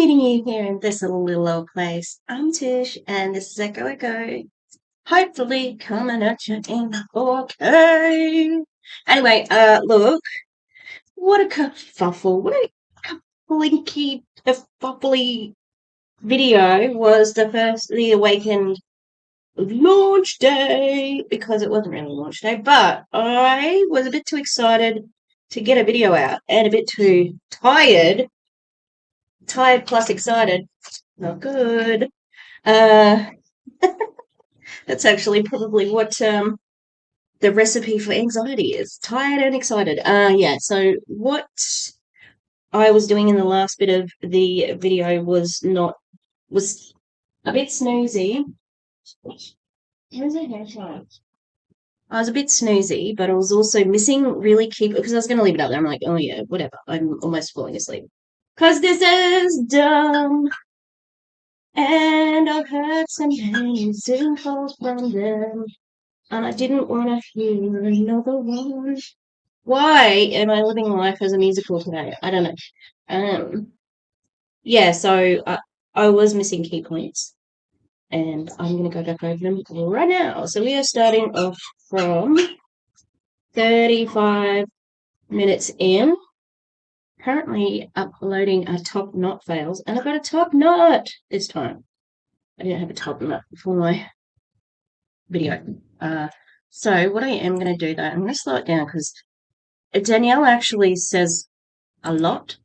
meeting you here in this little old place. I'm Tish, and this is Echo Echo. Hopefully coming at you in 4K. Anyway, look, what a kerfuffle. What a kerflinky, kerfuffly video was the Awakend launch day, because it wasn't really launch day, but I was a bit too excited to get a video out and a bit too tired plus excited. Not good. That's actually probably what the recipe for anxiety is. Tired and excited. Yeah, so what I was doing in the last bit of the video was a bit snoozy. I was a bit snoozy, but I was also missing really key, because I was going to leave it up there. I'm like, oh yeah, whatever. I'm almost falling asleep. Because this is dumb. And I've heard some names and calls from them, and I didn't want to hear another one. Why am I living life as a musical today? I don't know. Yeah, so I was missing key points, and I'm going to go back over them right now. So we are starting off from 35 minutes in. Currently uploading a top knot fails, and I've got a top knot this time. I didn't have a top knot before my video. So what I am going to do, though, I'm going to slow it down, because Danelle actually says a lot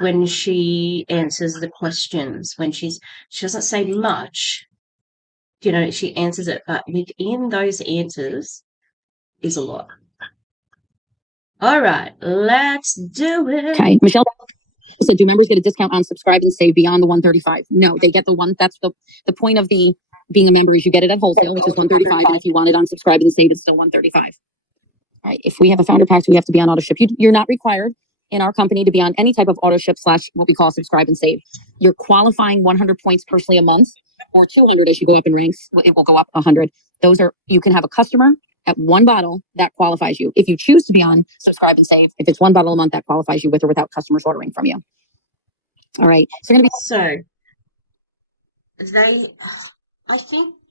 when she answers the questions. She doesn't say much, she answers it, but within those answers is a lot. All right, let's do it. Okay, Michelle said, do members get a discount on subscribe and save beyond the 135? No, they get the one. That's the point of being a member, is you get it at wholesale, which is 135, and if you want it on subscribe and save, it's still 135. All right, if we have a founder pact, we have to be on auto ship. You're not required in our company to be on any type of auto ship / what we call subscribe and save. You're qualifying 100 points personally a month, or 200 as you go up in ranks. It will go up 100. You can have a customer at one bottle that qualifies you. If you choose to be on subscribe and save, if it's one bottle a month, that qualifies you with or without customers ordering from you. All right. So I think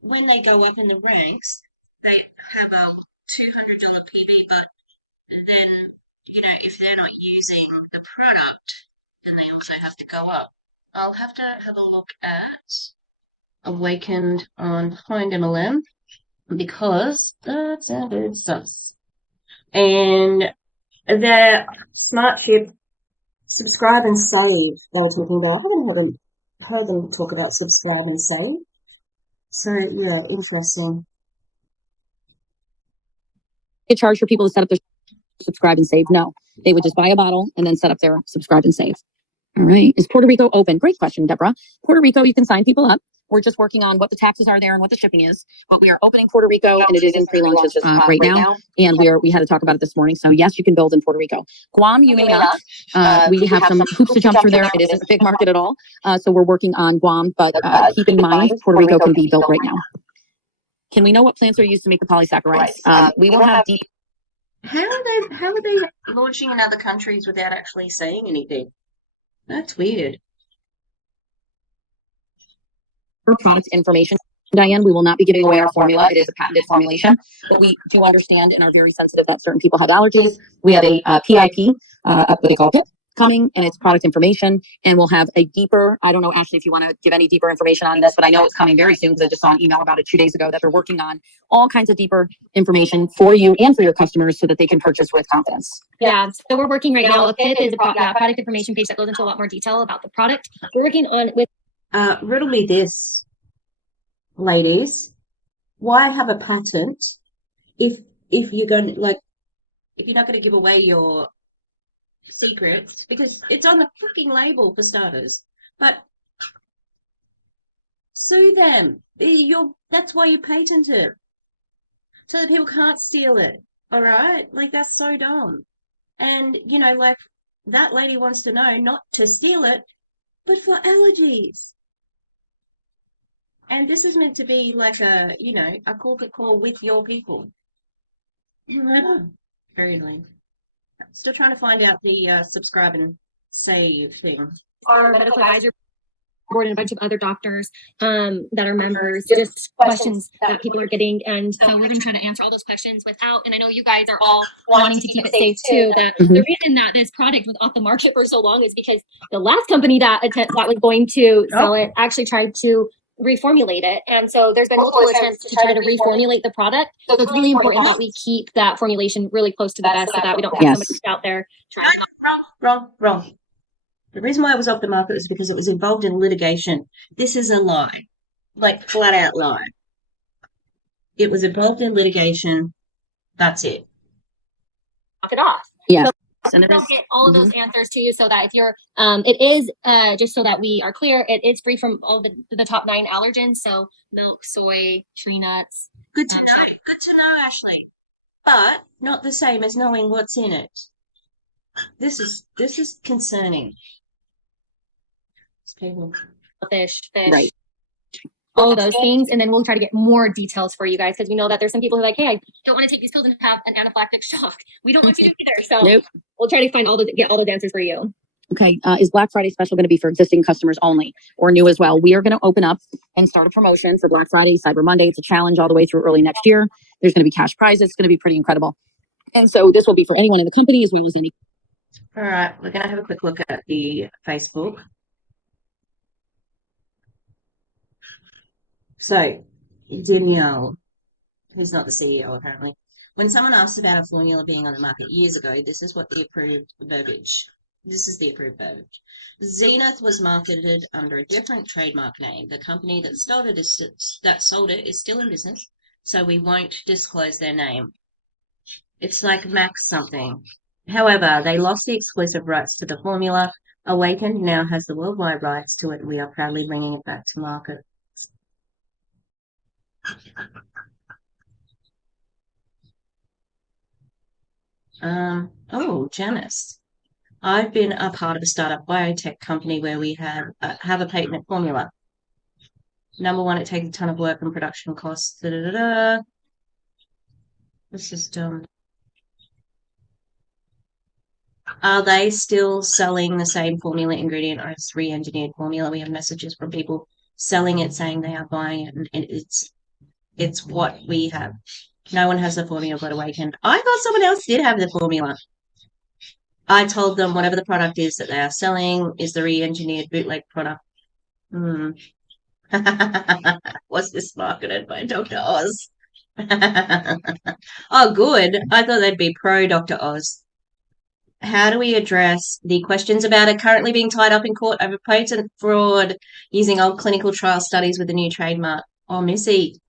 when they go up in the ranks, they have a $200 PV, but then, if they're not using the product, then they also have to go up. I'll have to have a look at Awakend on antimlm, because that sounded sus. And their smart ship subscribe and save they were talking about. I haven't heard them talk about subscribe and save. So yeah, interesting. They charge for people to set up their subscribe and save? No, they would just buy a bottle and then set up their subscribe and save. All right. Is Puerto Rico open? Great question, Deborah. Puerto Rico, you can sign people up. We're just working on what the taxes are there and what the shipping is, but we are opening Puerto Rico, and it is in pre-launches right now. And we had to talk about it this morning. So yes, you can build in Puerto Rico. Guam, you may not. We have some hoops to jump through there. It isn't a big market at all. So we're working on Guam, but keep in mind, Puerto Rico can be built right now. Can we know what plants are used to make the polysaccharides? We will have deep. How are they launching in other countries without actually saying anything? That's weird. Product information, Diane. We will not be giving away our formula. It is a patented formulation, but we do understand and are very sensitive that certain people have allergies. We have a PIP, what they call PIP, coming, and it's product information, and we'll have a deeper, I don't know, Ashley, if you want to give any deeper information on this, but I know it's coming very soon, because I just saw an email about it 2 days ago that they're working on all kinds of deeper information for you and for your customers, so that they can purchase with confidence. Yeah, so we're working right now. A PIP is a product information page that goes into a lot more detail about the product. We're working on with. Riddle me this, ladies. Why have a patent if you're going to, if you're not going to give away your secrets, because it's on the fucking label for starters? But sue them. That's why you patent it, so that people can't steal it. All right, that's so dumb. And that lady wants to know not to steal it, but for allergies. And this is meant to be like a corporate call with your people. Very annoying. Still trying to find out the subscribe and save thing. our medical advisory board and a bunch of other doctors that are members, just questions that people are getting. And so we're going to try to answer all those questions without, and I know you guys are all wanting to keep it safe too, that the reason that this product was off the market for so long is because the last company that was going to sell it actually tried to reformulate it. And so there's been multiple attempts to try to reformulate the product. So it's really important that we keep that formulation really close to the best so that we don't have somebody out there trying. Wrong. The reason why it was off the market was because it was involved in litigation. This is a lie, like flat out lie. It was involved in litigation. That's it. Knock it off. Yeah. So we'll get all of those answers to you so that if you're, it is, just so that we are clear, it is free from all the top 9 allergens. So milk, soy, tree nuts. Good to know, Ashley. But not the same as knowing what's in it. This is concerning. People. Fish. Right. All of those things, and then we'll try to get more details for you guys because we know that there's some people who are like, hey, I don't want to take these pills and have an anaphylactic shock. We don't want you to either. So we'll try to get all those answers for you. Okay. Is Black Friday special going to be for existing customers only or new as well? We are going to open up and start a promotion for Black Friday, Cyber Monday. It's a challenge all the way through early next year. There's going to be cash prizes. It's going to be pretty incredible. And so this will be for anyone in the company as well as any. All right. We're going to have a quick look at the Facebook. So, Danielle, who's not the CEO apparently, when someone asked about a formula being on the market years ago, this is what the approved verbiage. This is the approved verbiage. Zenith was marketed under a different trademark name. The company that sold it is still in business, so we won't disclose their name. It's like Max something. However, they lost the exclusive rights to the formula. Awakend now has the worldwide rights to it, and we are proudly bringing it back to market. Janice. I've been a part of a startup biotech company where we have a patent formula. Number one, it takes a ton of work and production costs. This is dumb. Are they still selling the same formula ingredient or it's re-engineered formula? We have messages from people selling it saying they are buying it, and it's what we have. No one has the formula but Awakend. I thought someone else did have the formula. I told them whatever the product is that they are selling is the re-engineered bootleg product. Was this marketed by Dr. Oz? Oh, good. I thought they'd be pro Dr. Oz. How do we address the questions about it currently being tied up in court over patent fraud using old clinical trial studies with a new trademark? Oh, Missy,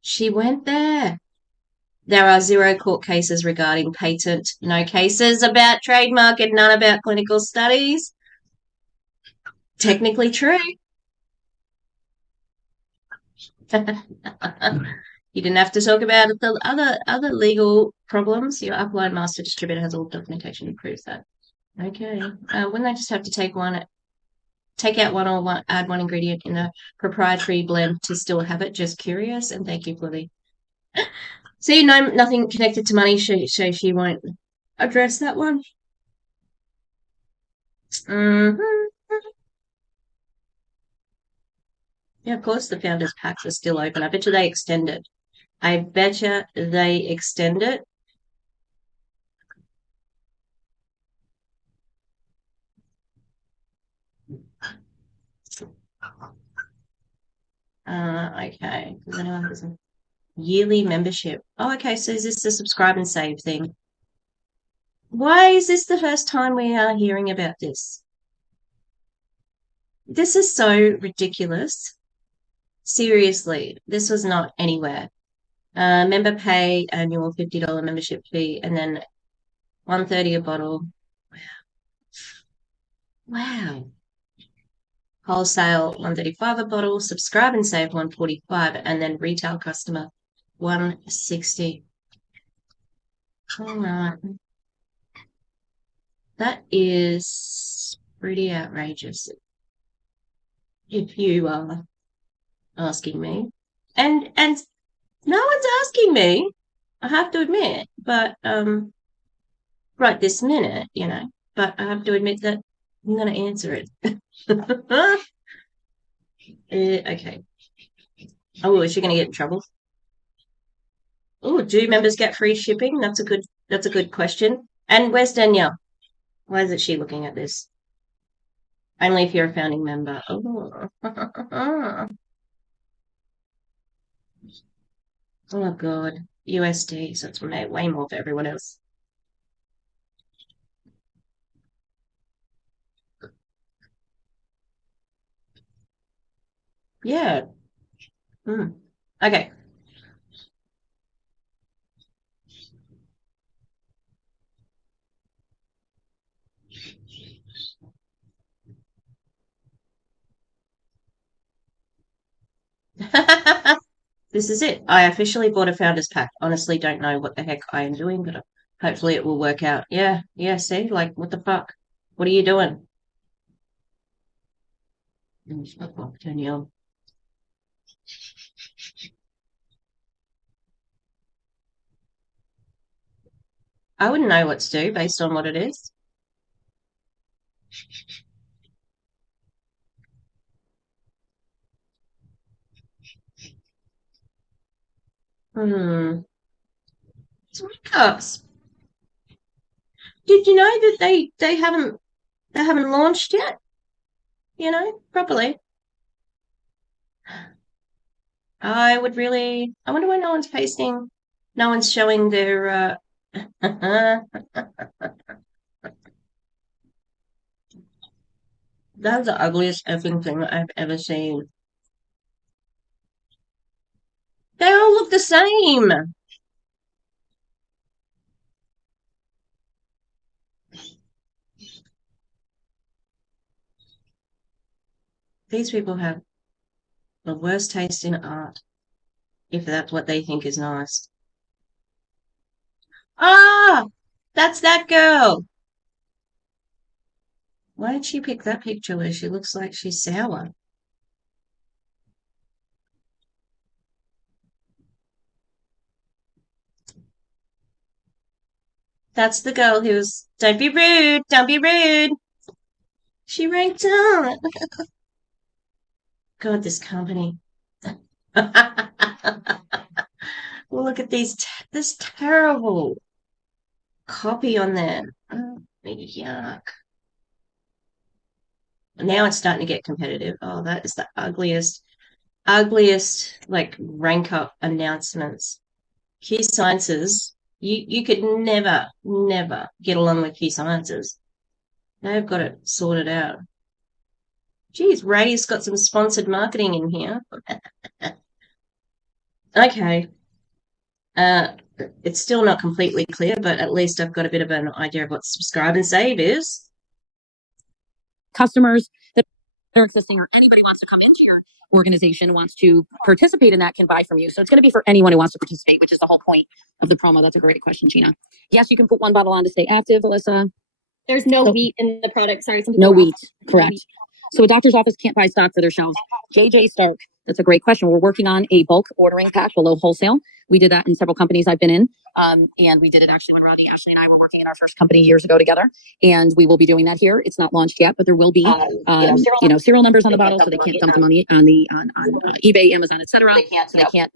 she went there. There are 0 court cases regarding patent, no cases about trademark, and none about clinical studies. Technically true. You didn't have to talk about the other legal problems. Your upline master distributor has all documentation that proves that. Okay. Wouldn't they just have to take out one or add one ingredient in a proprietary blend to still have it? Just curious. And thank you for the. See, nothing connected to money. She won't address that one. Yeah, of course the founders packs are still open. I bet you they extend it. I betcha they extend it. Okay. Does anyone have a yearly membership? Oh, okay. So is this the subscribe and save thing? Why is this the first time we are hearing about this? This is so ridiculous. Seriously, this was not anywhere. Member pay annual $50 membership fee and then $130 a bottle. Wow. Wholesale $135 a bottle, subscribe and save $145, and then retail customer $160. All right. That is pretty outrageous if you are asking me. And no one's asking me, I have to admit, but right this minute, but I have to admit that I'm going to answer it. Okay. Oh, is she going to get in trouble? Oh, do members get free shipping? That's a good question. And where's Danielle? Why isn't she looking at this? Only if you're a founding member. Oh, oh God. USD, so it's way more for everyone else. Yeah. Okay. This is it. I officially bought a founder's pack. Honestly, don't know what the heck I am doing, but hopefully it will work out. Yeah, yeah, see? Like, what the fuck? What are you doing? Danielle. I wouldn't know what to do based on what it is. Cups. Did you know that they haven't launched yet? You know, properly. I wonder why no one's pasting, no one's showing their that's the ugliest effing thing that I've ever seen. They all look the same. These people have the worst taste in art, if that's what they think is nice. Ah, that's that girl. Why did she pick that picture where she looks like she's sour? That's the girl who's, don't be rude, don't be rude. She ranked up. God, this company. Look at this terrible copy on there. Oh, yuck. Now it's starting to get competitive. Oh, that is the ugliest like rank up announcements. Key Sciences, you could never get along with Key Sciences. They've got it sorted out. Geez, Ray's got some sponsored marketing in here. Okay. It's still not completely clear, but at least I've got a bit of an idea of what subscribe and save is. Customers that are existing or anybody wants to come into your organization wants to participate in that can buy from you. So it's going to be for anyone who wants to participate, which is the whole point of the promo. That's a great question, Gina. Yes, you can put one bottle on to stay active, Alyssa. There's no wheat in the product. Sorry, no wheat. Correct. So a doctor's office can't buy stock for their shelves. JJ Stark. That's a great question. We're working on a bulk ordering pack below wholesale. We did that in several companies I've been in. And we did it actually when Rodney, Ashley, and I were working in our first company years ago together. And we will be doing that here. It's not launched yet, but there will be, serial numbers on the bottle, so they can't dump them on eBay, Amazon, etc. So they can't,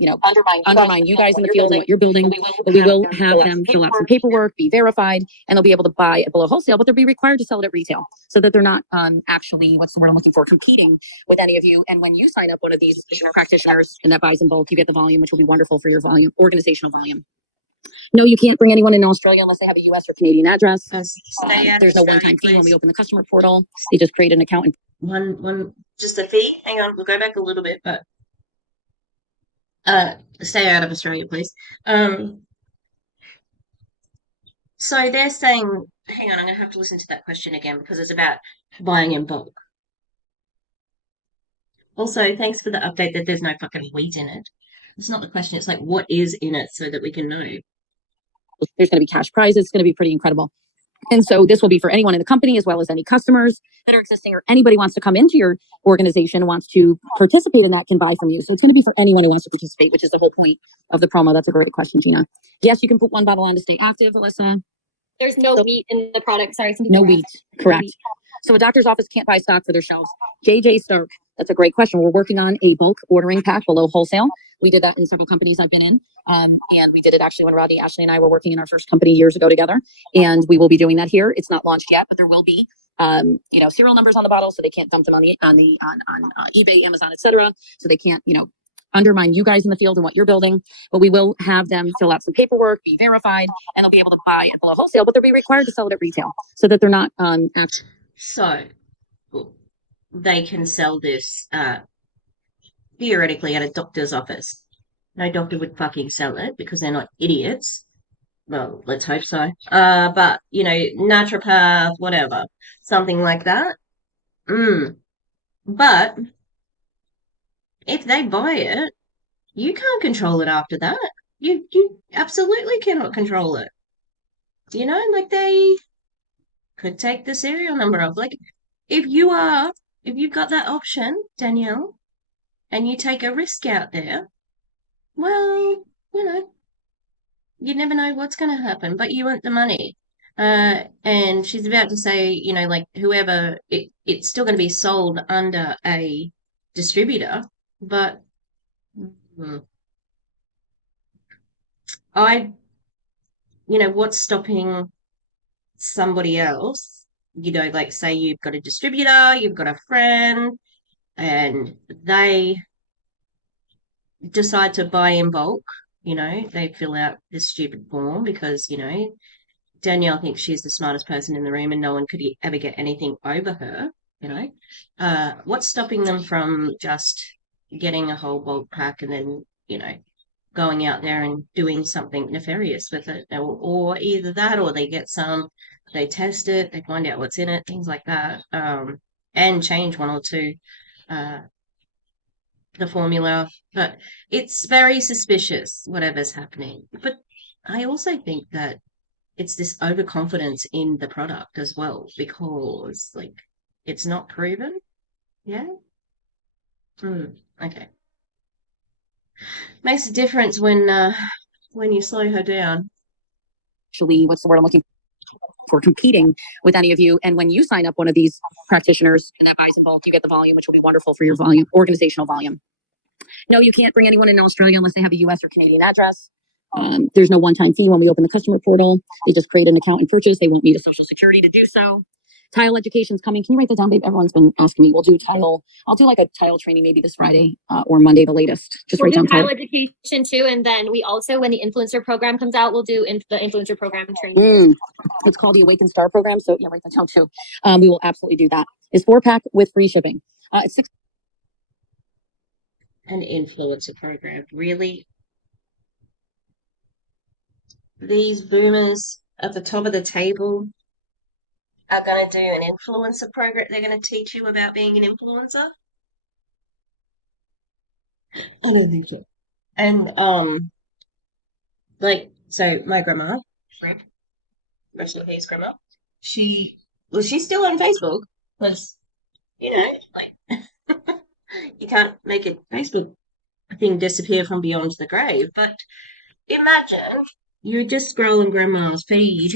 undermine you guys in the field and what you're building. But we will have them fill out some paperwork, be verified, and they'll be able to buy it below wholesale, but they'll be required to sell it at retail so that they're not actually, what's the word I'm looking for, competing with any of you. And when you sign up one of these practitioners and that buys in bulk, you get the volume, which will be wonderful for your volume, organizational volume. No, you can't bring anyone in Australia unless they have a US or Canadian address. There's no one-time fee when we open the customer portal. They just create an account. And just a fee. Hang on, we'll go back a little bit, but stay out of Australia, please. So they're saying, hang on, I'm going to have to listen to that question again because it's about buying in bulk. Also, thanks for the update that there's no fucking wheat in it. It's not the question. It's like, what is in it so that we can know? There's going to be cash prizes. It's going to be pretty incredible. And so this will be for anyone in the company as well as any customers that are existing or anybody wants to come into your organization, wants to participate in that can buy from you. So it's going to be for anyone who wants to participate, which is the whole point of the promo. That's a great question, Gina. Yes, you can put one bottle on to stay active, Alyssa. There's no wheat in the product. Sorry, no wheat. Correct. So a doctor's office can't buy stock for their shelves. JJ Stark, that's a great question. We're working on a bulk ordering pack below wholesale. We did that in several companies I've been in. And we did it actually when Rodney, Ashley, and I were working in our first company years ago together. And we will be doing that here. It's not launched yet, but there will be, serial numbers on the bottle, so they can't dump them on eBay, Amazon, etc. So they can't, undermine you guys in the field and what you're building. But we will have them fill out some paperwork, be verified, and they'll be able to buy it below wholesale. But they'll be required to sell it at retail so that they're not So they can sell this theoretically at a doctor's office. No doctor would fucking sell it because they're not idiots. Well, let's hope so. But naturopath, whatever, something like that. But if they buy it, you can't control it after that. You absolutely cannot control it. Like they could take the serial number off. Like if you've got that option, Danielle, and you take a risk out there, well, you never know what's going to happen, but you want the money. And she's about to say, like whoever, it's still going to be sold under a distributor, but what's stopping somebody else? Like say you've got a distributor, you've got a friend, and they decide to buy in bulk. They fill out this stupid form because Danielle thinks she's the smartest person in the room and no one could ever get anything over her. What's stopping them from just getting a whole bulk pack and then going out there and doing something nefarious with it? Or either that, or they get some, they test it, they find out what's in it, things like that, and change one or two the formula. But it's very suspicious whatever's happening. But I also think that it's this overconfidence in the product as well, because like it's not proven. Yeah. Okay. Makes a difference when you slow her down. Actually, what's the word I'm looking for, competing with any of you. And when you sign up one of these practitioners and that buys in bulk, you get the volume, which will be wonderful for your volume, organizational volume. No, you can't bring anyone in Australia unless they have a US or Canadian address. There's no one-time fee when we open the customer portal. They just create an account and purchase. They won't need a social security to do so. Tile education's coming. Can you write that down, babe? Everyone's been asking me. We'll do tile. I'll do like a tile training maybe this Friday or Monday, the latest. Just we'll write down tile education too, and then we also, when the influencer program comes out, we'll do the influencer program training. It's called the Awakend Star program. So yeah, write that down too. We will absolutely do that. It's 4-pack with free shipping. It's 6. An influencer program, really? These boomers at the top of the table are going to do an influencer program. They're going to teach you about being an influencer. I don't think so. And so my grandma, rest in peace, grandma. She's still on Facebook because you can't make a Facebook thing disappear from beyond the grave. But imagine you're just scrolling grandma's feed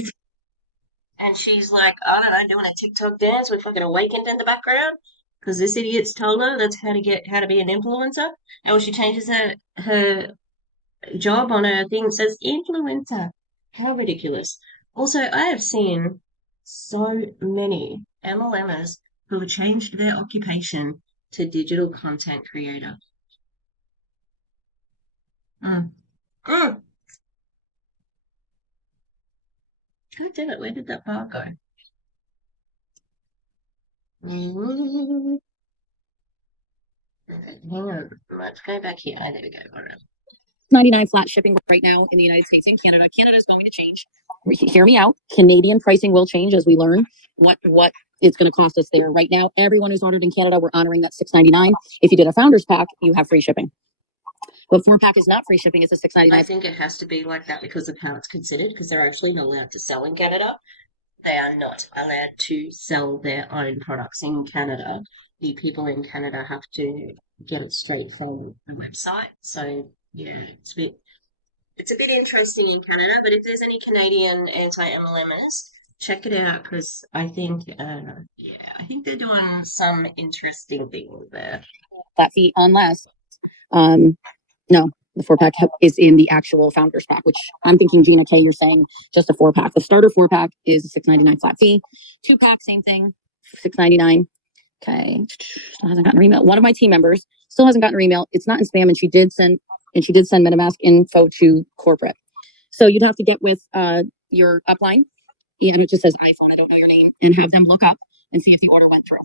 and she's like, I don't know, doing a TikTok dance with fucking Awakend in the background because this idiot's told her that's how to be an influencer. And when she changes her job on her thing, it says influencer. How ridiculous. Also, I have seen so many MLMers who have changed their occupation to digital content creator. God damn it, where did that bar go? Okay, hang on. Let's go back here. Oh, there we go. All right. 99 flat shipping right now in the United States and Canada. Canada is going to change. Hear me out. Canadian pricing will change as we learn what it's going to cost us there. Right now, everyone who's ordered in Canada, we're honoring that $6.99. If you did a founder's pack, you have free shipping. But 4-pack is not free shipping. It's a $6.99. I think it has to be like that because of how it's considered, because they're actually not allowed to sell in Canada. They are not allowed to sell their own products in Canada. The people in Canada have to get it straight from the website. So yeah, it's a bit interesting in Canada. But if there's any Canadian anti-MLMers, check it out because I think, I think they're doing some interesting things there. Flat fee unless, no, the 4-pack is in the actual founders pack, which I'm thinking Gina K, you're saying just a 4-pack. The starter 4-pack is $6.99 flat fee. 2-pack, same thing, $6.99. Okay, still hasn't gotten an email. One of my team members still hasn't gotten an email. It's not in spam, and she did send MetaMask info to corporate. So you'd have to get with your upline, and it just says iPhone. I don't know your name, and have them look up and see if the order went through.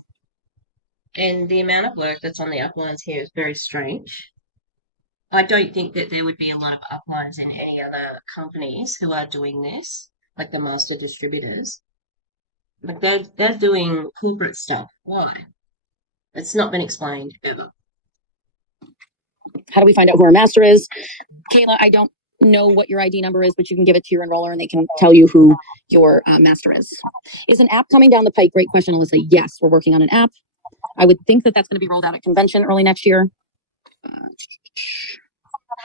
And the amount of work that's on the uplines here is very strange. I don't think that there would be a lot of uplines in any other companies who are doing this, like the master distributors. Like they're doing corporate stuff. Why? It's not been explained ever. How do we find out who our master is? Kayla, I don't know what your ID number is, but you can give it to your enroller and they can tell you who your master is. Is an app coming down the pike? Great question, Alyssa. Yes, we're working on an app. I would think that that's going to be rolled out at convention early next year.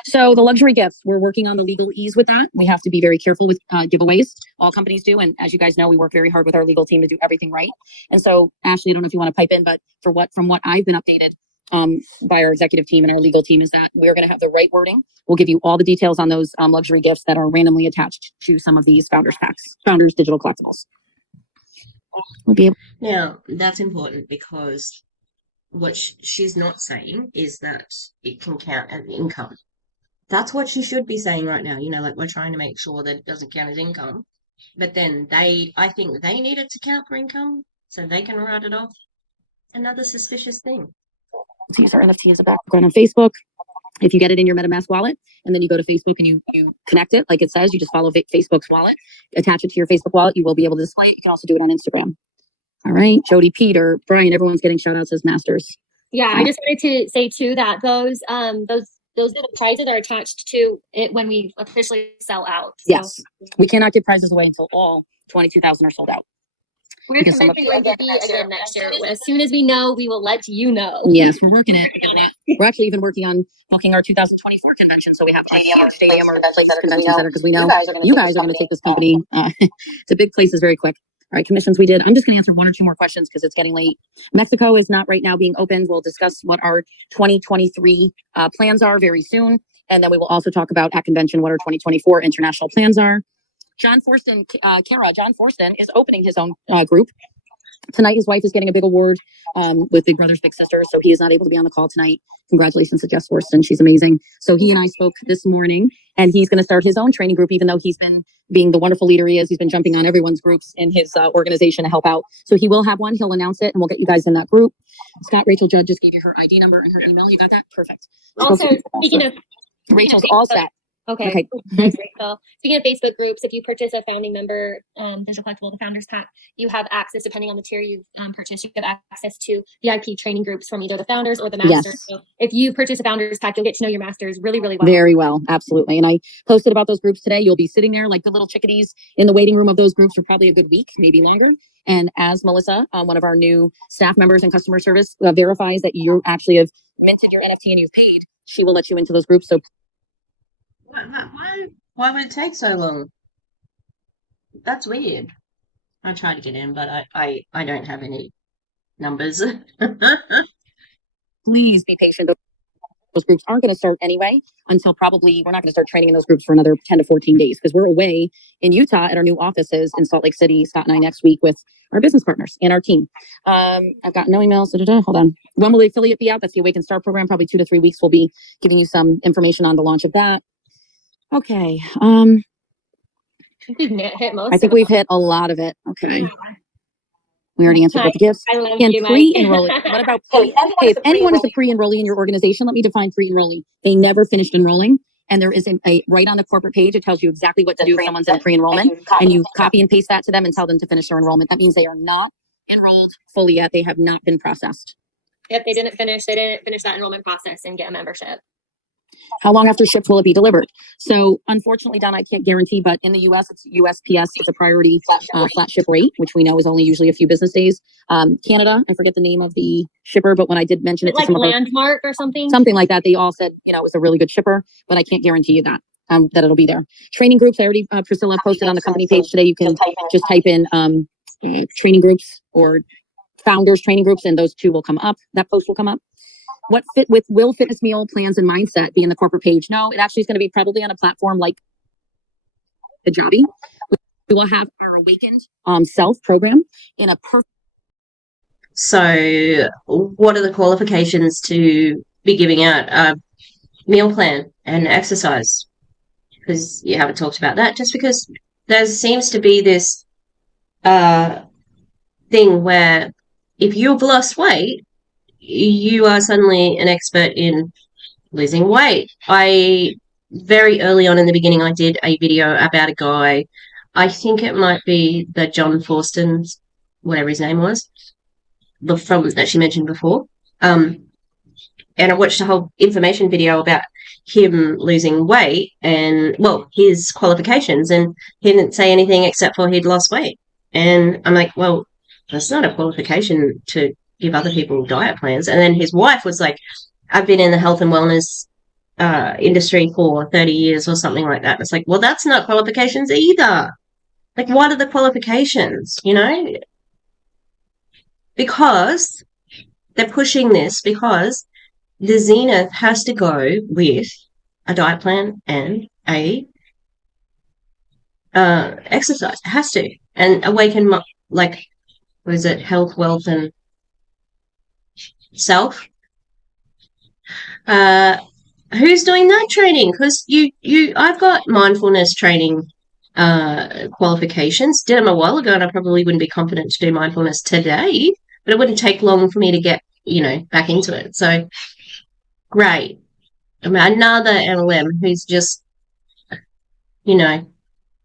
So the luxury gifts, we're working on the legal ease with that. We have to be very careful with giveaways. All companies do. And as you guys know, we work very hard with our legal team to do everything right. And so, Ashley, I don't know if you want to pipe in, but from what I've been updated by our executive team and our legal team is that we're going to have the right wording. We'll give you all the details on those luxury gifts that are randomly attached to some of these founders packs, founders digital collectibles. We'll be able. Now, that's important because what she's not saying is that it can count as income. That's what she should be saying right now. Like we're trying to make sure that it doesn't count as income. But then I think they need it to count for income so they can write it off. Another suspicious thing. To use our NFT as a background on Facebook. If you get it in your MetaMask wallet and then you go to Facebook and you connect it, like it says, you just follow Facebook's wallet, attach it to your Facebook wallet, you will be able to display it. You can also do it on Instagram. All right, Jody, Peter, Brian, everyone's getting shout outs as masters. Yeah, I just wanted to say too that those little prizes are attached to it when we officially sell out. So. Yes, we cannot give prizes away until all 22,000 are sold out. Where's convention going to be again next year? As soon as we know, we will let you know. Yes, we're working it. We're actually even working on booking our 2024 convention. So we have convention center because we know you guys are going to take this company to big places very quick. All right, commissions we did. I'm just going to answer one or two more questions because it's getting late. Mexico is not right now being opened. We'll discuss what our 2023 plans are very soon. And then we will also talk about at convention what our 2024 international plans are. John Forston, John Forston is opening his own group. Tonight, his wife is getting a big award with Big Brothers Big Sisters, so he is not able to be on the call tonight. Congratulations to Jess Forston. She's amazing. So he and I spoke this morning, and he's going to start his own training group, even though he's been being the wonderful leader he is. He's been jumping on everyone's groups in his organization to help out. So he will have one. He'll announce it, and we'll get you guys in that group. Scott, Rachel Judd just gave you her ID number and her email. You got that? Perfect. Also, speaking of Rachel's all set. Okay. Thanks, Rachel. Speaking of Facebook groups, if you purchase a founding member digital collectible, the Founders Pack, you have access, depending on the tier you purchase, you have access to VIP training groups from either the founders or the masters. Yes. So if you purchase a Founders Pack, you'll get to know your masters really, really well. Very well. Absolutely. And I posted about those groups today. You'll be sitting there like the little chickadees in the waiting room of those groups for probably a good week, maybe longer. And as Melissa, one of our new staff members in customer service, verifies that you actually have minted your NFT and you've paid, she will let you into those groups. So why would it take so long? That's weird. I tried to get in, but I don't have any numbers. Please be patient. Those groups aren't going to start anyway until probably we're not going to start training in those groups for another 10 to 14 days because we're away in Utah at our new offices in Salt Lake City, Scott and I next week with our business partners and our team. I've got no emails. Hold on. When will the affiliate be out? That's the Awakend Start program. Probably 2 to 3 weeks. We'll be giving you some information on the launch of that. Okay. I think we've hit most. I think we've hit a lot of it. Okay. Yeah. We already answered what the gifts. I love and you, pre-enrolling. What about pre? Hey, if anyone is a pre-enrollee in your organization, let me define pre-enrollee. They never finished enrolling. And there is a right on the corporate page. It tells you exactly what to do if someone's in pre-enrollment. And you copy and paste that to them and tell them to finish their enrollment. That means they are not enrolled fully yet. They have not been processed. Yep, they didn't finish that enrollment process and get a membership. How long after shipped will it be delivered? So unfortunately, Don, I can't guarantee, but in the US, it's USPS. It's a priority flat ship rate, which we know is only usually a few business days. Canada, I forget the name of the shipper, but when I did mention it to like Landmark or something? Something like that, they all said, it was a really good shipper, but I can't guarantee you that. that it'll be there. Training groups, I already, Priscilla posted on the company page today. You can just type in training groups or founders training groups, and those two will come up. That post will come up. What fit with will fitness meal plans and mindset be in the corporate page? No, it actually is going to be probably on a platform like Kajabi. We will have our Awakened self program in a perfect. So what are the qualifications to be giving out a meal plan and exercise? Because you haven't talked about that, just because there seems to be this thing where if you've lost weight, you are suddenly an expert in losing weight. I very early on in the beginning, I did a video about a guy. I think it might be the John Forston's, whatever his name was, the from that she mentioned before. And I watched a whole information video about him losing weight and, well, his qualifications, and he didn't say anything except for he'd lost weight. And I'm like, well, that's not a qualification to give other people diet plans. And then his wife was like, I've been in the health and wellness industry for 30 years or something like that. It's like, well, that's not qualifications either. Like, what are the qualifications, you know? Because they're pushing this because the zenith has to go with a diet plan and a exercise. It has to. And awaken, like, what is it, health, wealth, and self. Who's doing that training? Because I've got mindfulness training qualifications. Did them a while ago, and I probably wouldn't be confident to do mindfulness today, but it wouldn't take long for me to get, back into it. So great. I mean, another NLM who's just,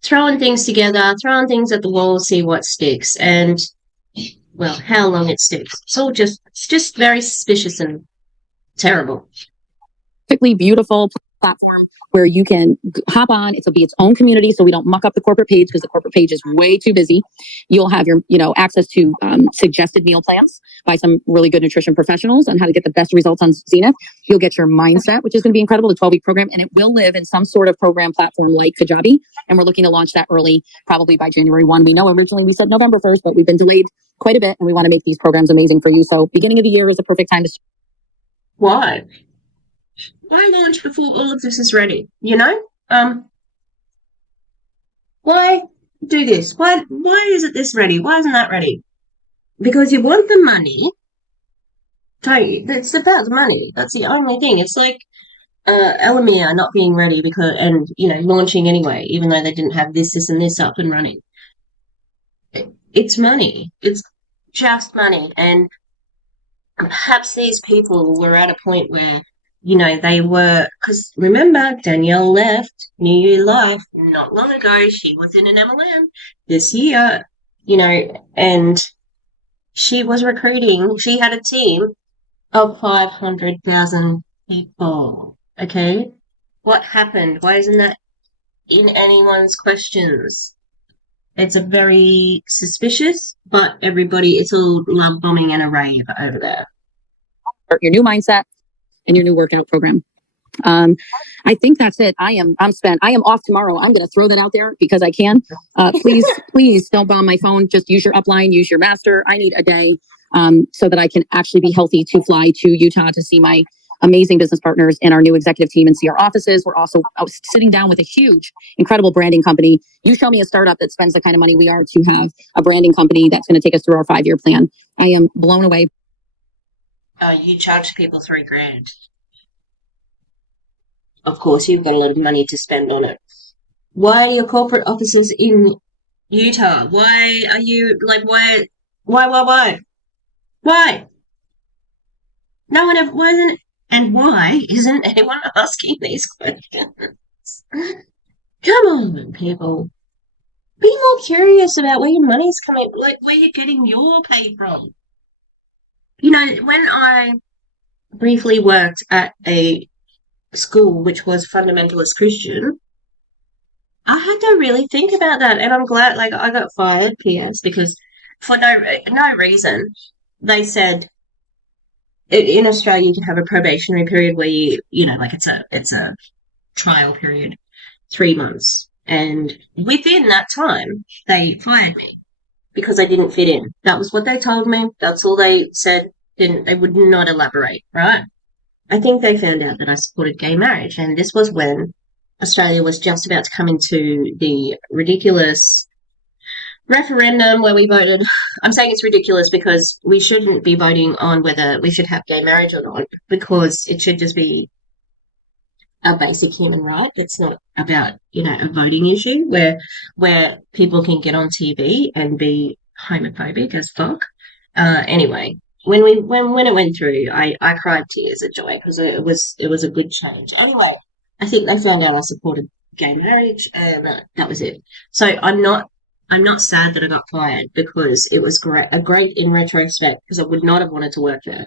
throwing things together, throwing things at the wall, see what sticks, and, well, how long it sticks. It's just very suspicious and terrible. Perfectly beautiful platform where you can hop on. It'll be its own community, so we don't muck up the corporate page because the corporate page is way too busy. You'll have your, access to suggested meal plans by some really good nutrition professionals on how to get the best results on Zenith. You'll get your mindset, which is going to be incredible, the 12-week program, and it will live in some sort of program platform like Kajabi. And we're looking to launch that early, probably by January 1. We know originally we said November 1st, but we've been delayed quite a bit, and we want to make these programs amazing for you. So beginning of the year is a perfect time to start. Why? Why launch before all of this is ready? Why do this? Why isn't this ready? Why isn't that ready? Because you want the money, don't you? It's about the money. That's the only thing. It's like Elamir not being ready and launching anyway, even though they didn't have this, and this up and running. It's money. It's just money, and perhaps these people were at a point where they were, because remember, Danelle left New Year Life not long ago. She was in an MLM this year, and she was recruiting. She had a team of 500,000 people. Okay. What happened? Why isn't that in anyone's questions? It's a very suspicious, but it's all love bombing and a rave over there. Your new mindset and your new workout program. I think that's it. I'm spent. I am off tomorrow. I'm going to throw that out there because I can. Please don't bomb my phone. Just use your upline, use your master. I need a day so that I can actually be healthy to fly to Utah to see my amazing business partners and our new executive team and see our offices. We're also sitting down with a huge, incredible branding company. You show me a startup that spends the kind of money we are to have a branding company that's going to take us through our 5-year plan. I am blown away. You charge people $3,000. Of course, you've got a lot of money to spend on it. Why are your corporate offices in Utah? Why are you why? No one ever, why isn't anyone asking these questions? Come on, people. Be more curious about where your money's coming, where you're getting your pay from. When I briefly worked at a school which was fundamentalist Christian, I had to really think about that, and I'm glad I got fired, PS, because for no reason. They said in Australia you can have a probationary period where it's a trial period, 3 months. And within that time, they fired me because I didn't fit in. That was what they told me. That's all they said. They would not elaborate, right? I think they found out that I supported gay marriage, and this was when Australia was just about to come into the ridiculous referendum where we voted. I'm saying it's ridiculous because we shouldn't be voting on whether we should have gay marriage or not, because it should just be a basic human right. It's not about, a voting issue where people can get on TV and be homophobic as fuck. Anyway, when it went through, I cried tears of joy because it was a good change. Anyway, I think they found out I supported gay marriage, and that was it. So I'm not sad that I got fired, because it was great in retrospect, because I would not have wanted to work there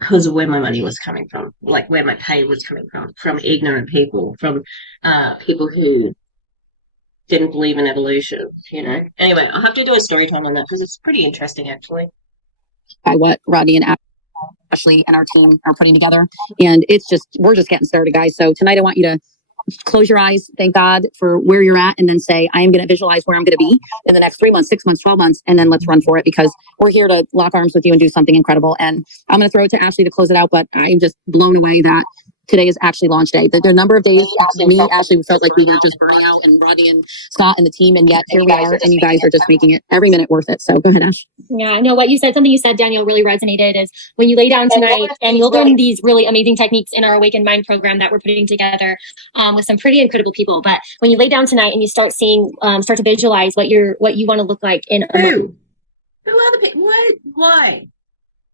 because of where my money was coming from, like where my pay was coming from ignorant people, from people who didn't believe in evolution, Anyway, I'll have to do a story time on that because it's pretty interesting, actually. By what Rodney and Ashley and our team are putting together. And we're just getting started, guys. So tonight I want you to close your eyes, thank God for where you're at, and then say, I am going to visualize where I'm going to be in the next 3 months, 6 months, 12 months, and then let's run for it, because we're here to lock arms with you and do something incredible. And I'm going to throw it to Ashley to close it out, but I'm just blown away that today is actually launch day. There are a number of days, Ashley felt like we were just burning out, and Rodney and Scott and the team, and yet here we are, and you guys are just making it every minute worth it. So go ahead, Ash. Yeah, I know something you said, Danielle, really resonated, is when you lay down tonight, and you'll learn these really amazing techniques in our Awakened Mind program that we're putting together with some pretty incredible people. But when you lay down tonight and you start to visualize what you want to look like in a month. Who are the people? Why?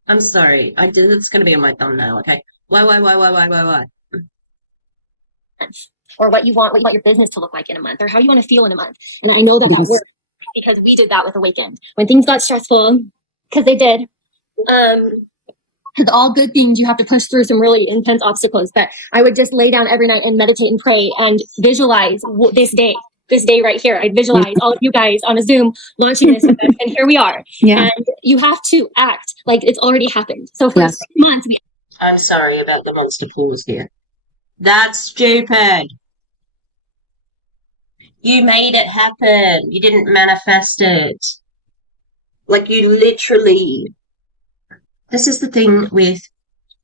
I'm sorry. It's going to be on my thumbnail, okay? Why? Or what you want your business to look like in a month, or how you want to feel in a month. And I know that works because we did that with Awakened. When things got stressful, because they did, because all good things, you have to push through some really intense obstacles. But I would just lay down every night and meditate and pray and visualize this day right here. I'd visualize all of you guys on a Zoom launching this event, and here we are. Yeah. And you have to act like it's already happened. So for 6 months, I'm sorry about the monster pause here. That's stupid. You made it happen. You didn't manifest it. Like, you literally... This is the thing with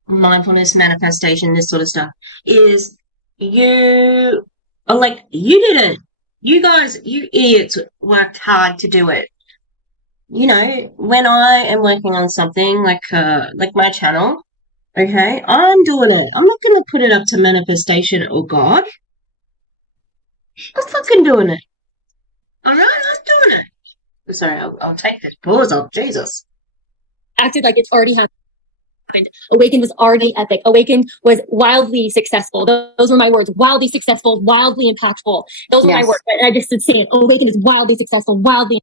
mindfulness, manifestation, this sort of stuff, is you did it. You guys, you idiots, worked hard to do it. When I am working on something like my channel, okay, I'm doing it. I'm not going to put it up to manifestation or God. I'm fucking doing it. All right, I'm doing it. Sorry, I'll take this pause off. Jesus. Acted like it's already happened. Awakened was already epic. Awakened was wildly successful. Those were my words. Wildly successful, wildly impactful. Those were my words. I just said it. Awakened is wildly successful, wildly.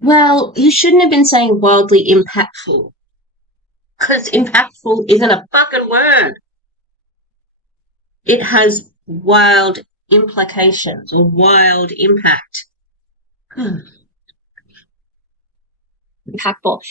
Well, you shouldn't have been saying wildly impactful, because impactful isn't a fucking word. It has wild implications or wild impact. Impactful.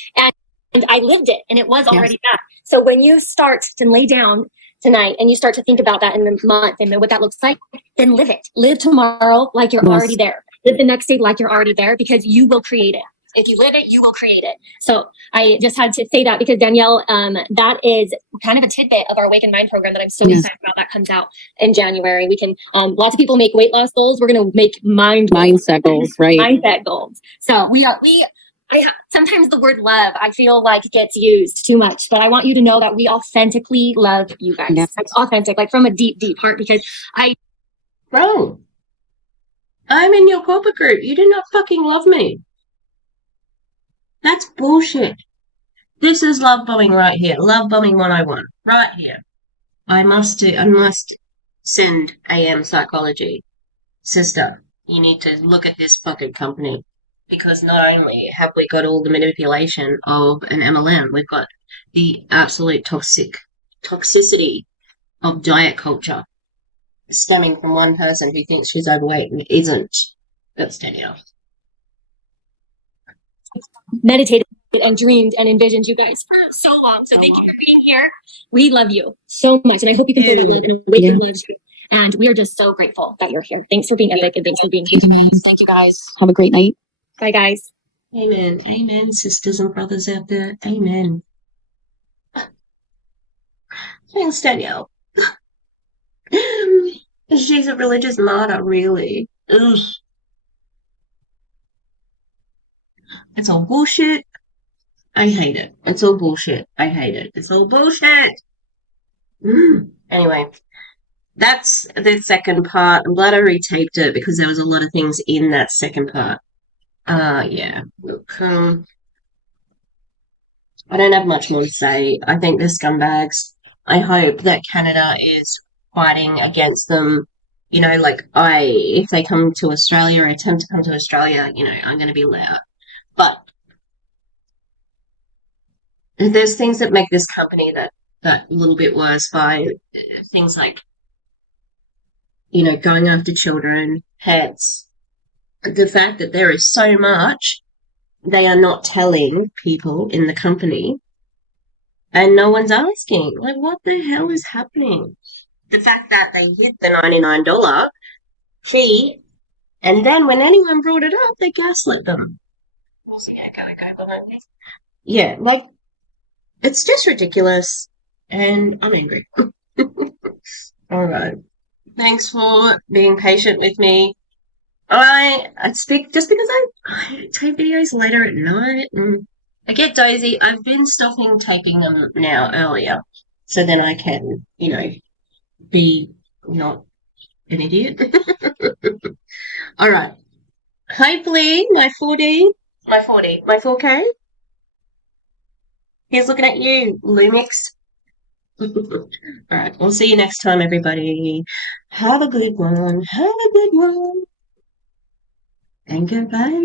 And I lived it, and it was already that. So when you start to lay down tonight and you start to think about that in the month and what that looks like, then live it. Live tomorrow like you're already there. Live the next day like you're already there, because you will create it. If you live it, you will create it. So I just had to say that because Danielle, that is kind of a tidbit of our Awakened Mind program that I'm so excited about. That comes out in January. We can, lots of people make weight loss goals. We're going to make mindset goals, right? Mindset goals. So sometimes the word love, I feel like, gets used too much, but I want you to know that we authentically love you guys. Like authentic, like from a deep, deep heart, because Bro, I'm in your corporate group. You do not fucking love me. That's bullshit. This is love bombing right here. Love bombing 101 right here. I must send AM psychology. Sister, you need to look at this fucking company. Because not only have we got all the manipulation of an MLM, we've got the absolute toxicity of diet culture stemming from one person who thinks she's overweight and isn't. That's Danielle. Meditated and dreamed and envisioned you guys for so long. So thank you for being here. We love you so much, and I hope you can feel the love and awaken love And we are just so grateful that you're here. Thanks for being epic and thanks for being here. Thank you guys. Have a great night. Bye, guys. Amen. Amen, sisters and brothers out there. Amen. Thanks, Danielle. She's a religious martyr, really. Ugh. It's all bullshit. I hate it. It's all bullshit. I hate it. It's all bullshit. Anyway, that's the second part. I'm glad I retaped it because there was a lot of things in that second part. Yeah. Look, I don't have much more to say. I think they're scumbags. I hope that Canada is fighting against them. You know, like if they come to Australia or attempt to come to Australia, you know, I'm going to be loud. But there's things that make this company that little bit worse by things like, you know, going after children, pets. The fact that there is so much they are not telling people in the company and no one's asking. Like, what the hell is happening? The fact that they hid the $99 fee and then when anyone brought it up, they gaslit them. Yeah, like, it's just ridiculous and I'm angry. All right. Thanks for being patient with me. I speak just because I tape videos later at night and I get dozy. I've been stopping taping them now earlier so then I can, you know, be not an idiot. All right. Hopefully my 4K. Here's looking at you, Lumix. All right. We'll see you next time, everybody. Have a good one. Have a good one. And goodbye.